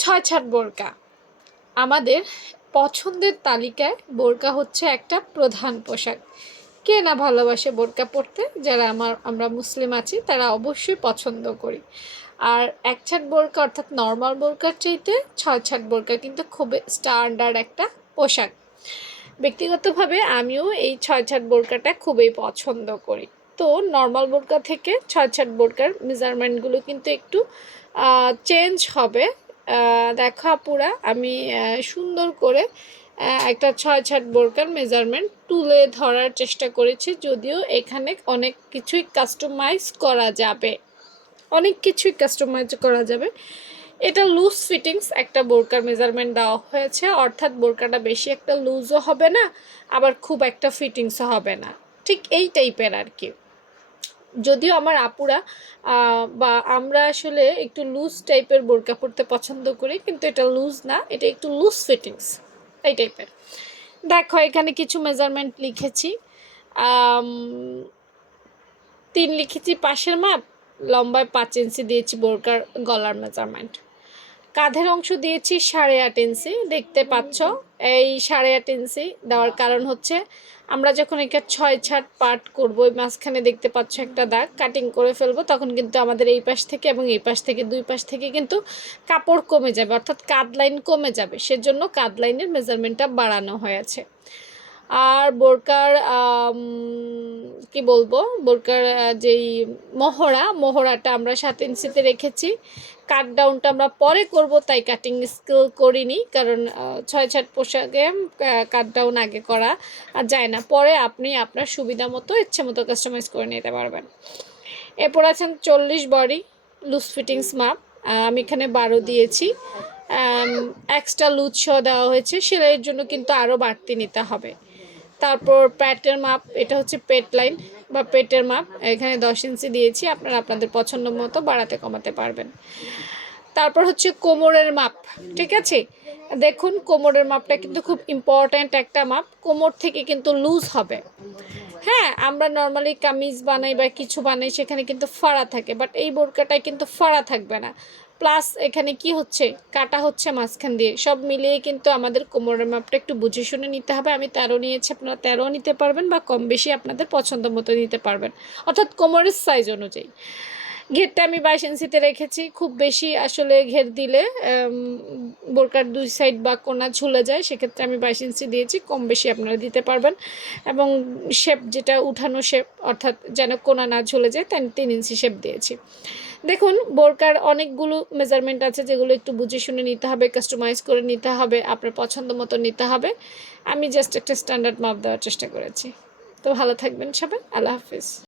ছয় ছাট বোরকা আমাদের পছন্দের তালিকায় বোরকা হচ্ছে একটা প্রধান পোশাক। কে না ভালোবাসে বোরকা পরতে? যারা আমরা মুসলিম আছি তারা অবশ্যই পছন্দ করি। আর এক ছাট বোরকা অর্থাৎ নর্মাল বোরকার চাইতে ছয় ছাট বোরকা কিন্তু খুব স্ট্যান্ডার্ড একটা পোশাক। ব্যক্তিগতভাবে আমিও এই ছয় ছাট বোরকাটা খুবই পছন্দ করি। তো নর্মাল বোরকা থেকে ছয় ছাট বোরকার মেজারমেন্টগুলো কিন্তু একটু চেঞ্জ হবে। দেখো আপুরা, আমি সুন্দর করে একটা ছয় ছাট বোরকার মেজারমেন্ট তুলে ধরার চেষ্টা করেছি, যদিও এখানে অনেক কিছুই কাস্টমাইজ করা যাবে। এটা লুজ ফিটিংস একটা বোরকার মেজারমেন্ট দেওয়া হয়েছে, অর্থাৎ বোরকাটা বেশি একটা লুজও হবে না, আবার খুব একটা ফিটিংসও হবে না, ঠিক এই টাইপের আর কি। যদিও আমার আপুরা বা আমরা আসলে একটু লুজ টাইপের বোরকা পরতে পছন্দ করি, কিন্তু এটা লুজ না, এটা একটু লুজ ফিটিংস এই টাইপের। দেখো এখানে কিছু মেজারমেন্ট লিখেছি। 3 লিখেছি পাশের মাপ, লম্বায় 5 ইঞ্চি দিয়েছি বোরকার গলার মেজারমেন্ট, কাঁধের অংশ দিয়েছি 8.5 ইঞ্চি। দেখতে পাচ্ছ এই 8.5 ইঞ্চি দেওয়ার কারণ হচ্ছে আমরা যখন একটা 6 ছাট পার্ট করবো, ওই মাঝখানে দেখতে পাচ্ছ একটা দাগ কাটিং করে ফেলবো, তখন কিন্তু আমাদের এই পাশ থেকে এবং এই পাশ থেকে দুই পাশ থেকে কিন্তু কাপড় কমে যাবে, অর্থাৎ কাঁধ লাইন কমে যাবে, সেজন্য কাঁধ লাইনের মেজারমেন্টটা বাড়ানো হয়েছে। আর বোরকার কি বলবো, বোরকার যেই মোহরাটা আমরা 7 ইঞ্চিতে রেখেছি। কাট ডাউনটা আমরা পরে করব, তাই কাটিং স্কিল করিনি, কারণ 6 ছাট পোশাকে কাট ডাউন আগে করা যায় না, পরে আপনি আপনার সুবিধা মতো ইচ্ছে মতো কাস্টমাইজ করে নিতে পারবেন। এরপর আছেন 40 বডি লুজ ফিটিংস মাপ, আমি এখানে 12 দিয়েছি। এক্সট্রা লুজ সহ দেওয়া হয়েছে, সেলাইয়ের জন্য কিন্তু আরও বাড়তি নিতে হবে। তারপর পেটের মাপ, এটা হচ্ছে পেট লাইন বা পেটের মাপ, এখানে 10 ইঞ্চি দিয়েছি, আপনারা আপনাদের পছন্দ মতো বাড়াতে কমাতে পারবেন। তারপর হচ্ছে কোমরের মাপ, ঠিক আছে। দেখুন কোমরের মাপটা কিন্তু খুব ইম্পর্ট্যান্ট একটা মাপ, কোমর থেকে কিন্তু লুজ হবে। হ্যাঁ, আমরা নর্মালি কামিজ বানাই বা কিছু বানাই, সেখানে কিন্তু ফাড়া থাকে, বাট এই বোরকাটায় কিন্তু ফাড়া থাকবে না। প্লাস এখানে কি হচ্ছে, কাটা হচ্ছে মাঝখান দিয়ে, সব মিলিয়ে কিন্তু আমাদের কোমরের মাপটা একটু বুঝে শুনে নিতে হবে। আমি 13 নিয়েছি, আপনারা 13 নিতে পারবেন বা কম বেশি আপনাদের পছন্দ মতো নিতে পারবেন, অর্থাৎ কোমরের সাইজ অনুযায়ী। ঘেরটা আমি 22 ইঞ্চিতে রেখেছি, খুব বেশি আসলে ঘের দিলে বোরকার দুই সাইড বা কোনা ঝুলে যায়, সেক্ষেত্রে আমি 22 ইঞ্চি দিয়েছি, কম বেশি আপনারা দিতে পারবেন। এবং শেপ যেটা উঠানো শেপ, অর্থাৎ যেন কোনা না ঝুলে যায়, তাই 3 ইঞ্চি শেপ দিয়েছি। দেখুন বোরকার অনেকগুলো মেজারমেন্ট আছে, যেগুলো একটু বুঝে শুনে নিতে হবে, কাস্টমাইজ করে নিতে হবে, আপনার পছন্দ মতো নিতে হবে। আমি জাস্ট একটা স্ট্যান্ডার্ড মাপ দেওয়ার চেষ্টা করেছি। তো ভালো থাকবেন সবাই, আল্লাহ হাফিজ।